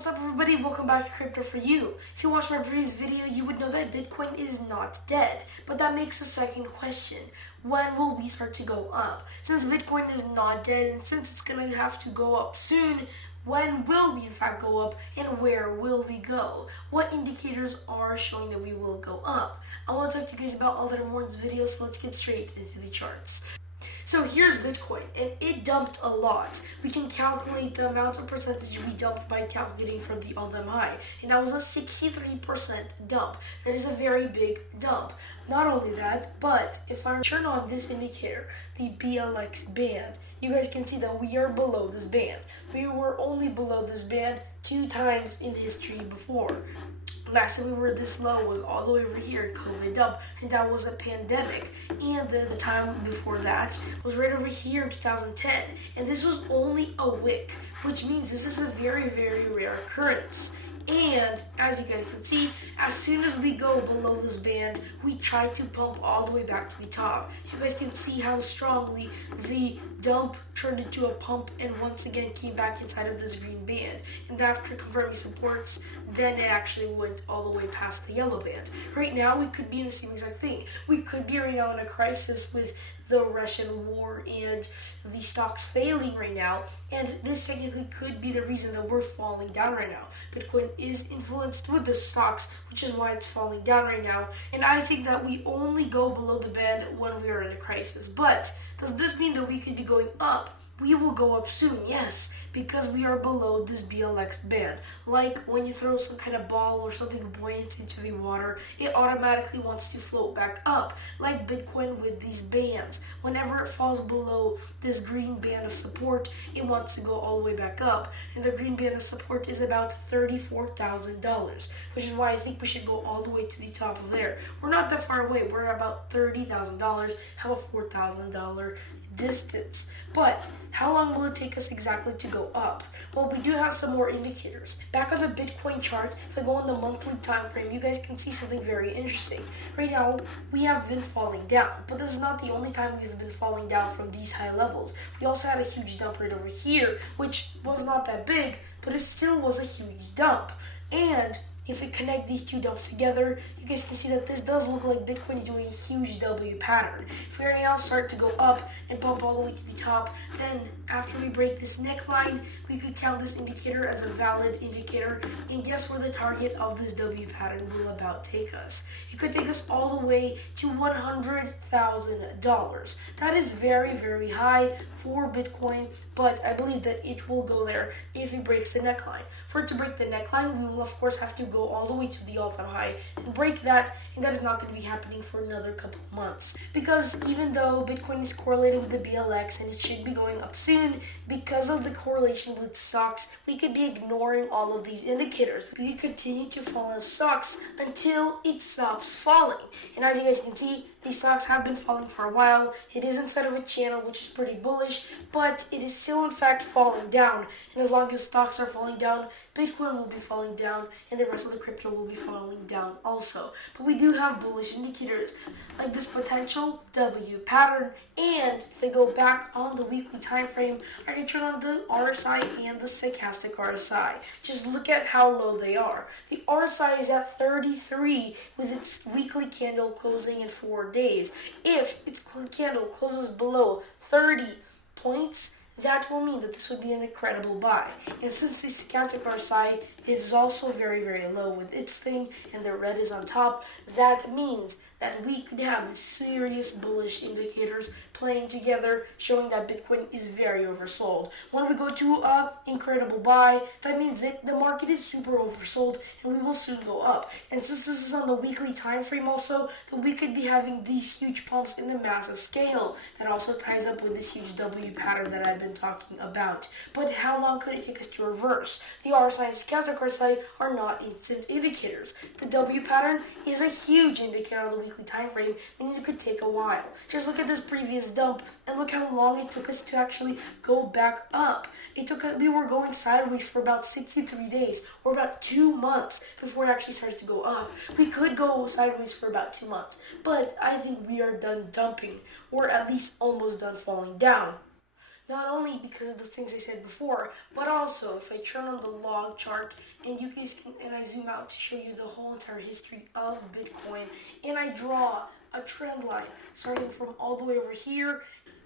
What's up, everybody? Welcome back to Crypto For You. If you watched my previous video, you would know that Bitcoin is not dead. But that makes a second question. When will we start to go up? Since Bitcoin is not dead, and since it's going to have to go up soon, when will we in fact go up, and where will we go? What indicators are showing that we will go up? I want to talk to you guys about all that and more in this video, so let's get straight into the charts. So here's Bitcoin, and it dumped a lot. We can calculate the amount of percentage we dumped by calculating from the all-time high, and that was a 63% dump. That is a very big dump. Not only that, but if I turn on this indicator, the BLX band, you guys can see that we are below this band. We were only below this band 2 times in history before. Last time we were this low was all the way over here, COVID dump, and that was a pandemic. And then the time before that was right over here in 2010, and this was only a wick, which means this is a very, very rare occurrence. And as you guys can see, as soon as we go below this band, we try to pump all the way back to the top. So you guys can see how strongly the dump turned into a pump and once again came back inside of this green band. And after confirming supports, then it actually went all the way past the yellow band. Right now, we could be in the same exact thing. We could be right now in a crisis with the Russian war and the stocks failing right now, and this technically could be the reason that we're falling down right now. Bitcoin is influenced with the stocks, which is why it's falling down right now, and I think that we only go below the band when we are in a crisis. But does this mean that we could be going up? We will go up soon, yes, because we are below this BLX band. Like when you throw some kind of ball or something buoyant into the water, it automatically wants to float back up, like Bitcoin with these bands. Whenever it falls below this green band of support, it wants to go all the way back up, and the green band of support is about $34,000, which is why I think we should go all the way to the top of there. We're not that far away. We're about $30,000, have a $4,000 distance. But how long will it take us exactly to go up? Well, we do have some more indicators. Back on the Bitcoin chart, if I go on the monthly time frame, you guys can see something very interesting. Right now, we have been falling down, but this is not the only time we've been falling down from these high levels. We also had a huge dump right over here, which was not that big, but it still was a huge dump. And if we connect these two dumps together, you guys can see that this does look like Bitcoin is doing a huge W pattern. If we right now start to go up and bump all the way to the top, then after we break this neckline, we could count this indicator as a valid indicator, and guess where the target of this W pattern will about take us. It could take us all the way to $100,000. That is very, very high for Bitcoin, but I believe that it will go there if it breaks the neckline. For it to break the neckline, we will of course have to go all the way to the all-time high and break that, and that is not going to be happening for another couple of months. Because even though Bitcoin is correlated with the BLX and it should be going up soon, because of the correlation with stocks, we could be ignoring all of these indicators. We could continue to fall in stocks until it stops falling. And as you guys can see, these stocks have been falling for a while. It is inside of a channel which is pretty bullish, but it is still in fact falling down. And as long as stocks are falling down, Bitcoin will be falling down, and the rest of the crypto will be falling down also. But we do have bullish indicators like this potential W pattern. And if I go back on the weekly time frame, I can turn on the RSI and the stochastic RSI. Just look at how low they are. The RSI is at 33 with its weekly candle closing in 4 days. If its candle closes below 30 points, that will mean that this would be an incredible buy. And since the stochastic RSI is also very, very low with its thing, and the red is on top, that means that we could have these serious bullish indicators playing together, showing that Bitcoin is very oversold. When we go to an incredible buy, that means that the market is super oversold and we will soon go up. And since this is on the weekly time frame also, then we could be having these huge pumps in the massive scale. That also ties up with this huge W pattern that I've been talking about. But how long could it take us to reverse? The RSI and stochastic RSI are not instant indicators. The W pattern is a huge indicator on the weekly time frame, and it could take a while. Just look at this previous dump and look how long it took us to actually go back up. We were going sideways for about 63 days or about 2 months before it actually started to go up. We could go sideways for about 2 months, but I think we are done dumping, or at least almost done falling down. Not only because of the things I said before, but also if I turn on the log chart and you guys can, and I zoom out to show you the whole entire history of Bitcoin, and I draw a trend line starting from all the way over here,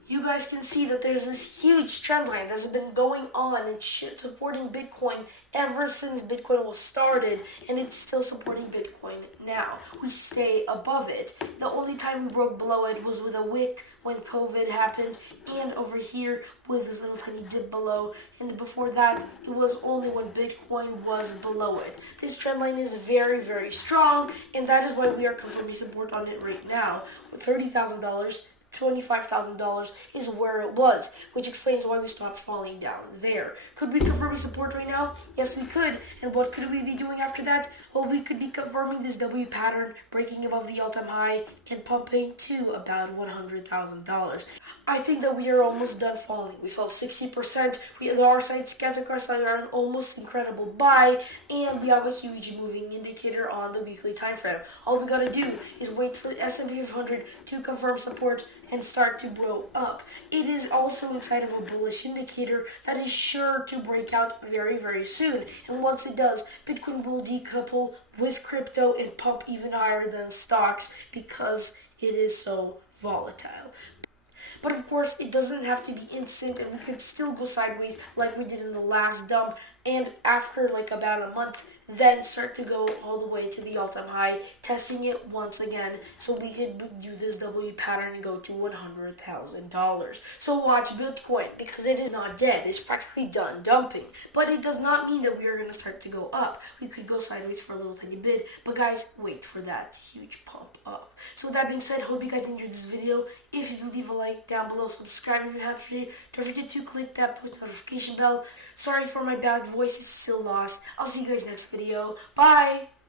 you guys can see that there's this huge trend line that's been going on and supporting Bitcoin ever since Bitcoin was started, and it's still supporting Bitcoin now. We stay above it. The only time we broke below it was with a wick when COVID happened, and over here with this little tiny dip below, and before that it was only when Bitcoin was below it. This trend line is very, very strong, and that is why we are confirming support on it right now with $30,000. $25,000 is where it was, which explains why we stopped falling down there. Could we confirm support right now? Yes, we could. And what could we be doing after that? Well, we could be confirming this W pattern, breaking above the all-time high, and pumping to about $100,000. I think that we are almost done falling. We fell 60%. The R side scans across are an almost incredible buy, and we have a huge moving indicator on the weekly time frame. All we gotta do is wait for the S&P 500 to confirm support and start to blow up. It is also inside of a bullish indicator that is sure to break out very, very soon. And once it does, Bitcoin will decouple with crypto and pump even higher than stocks because it is so volatile. But of course, it doesn't have to be instant, and we could still go sideways like we did in the last dump, and after like about a month, then start to go all the way to the all-time high, testing it once again, so we could do this W pattern and go to $100,000. So watch Bitcoin, because it is not dead. It's practically done dumping. But it does not mean that we are going to start to go up. We could go sideways for a little tiny bit, but guys, wait for that huge pump up. So with that being said, hope you guys enjoyed this video. If you do, leave a like down below, subscribe if you haven't already. Don't forget to click that post notification bell. Sorry for my bad voice, it's still lost. I'll see you guys next video. Bye!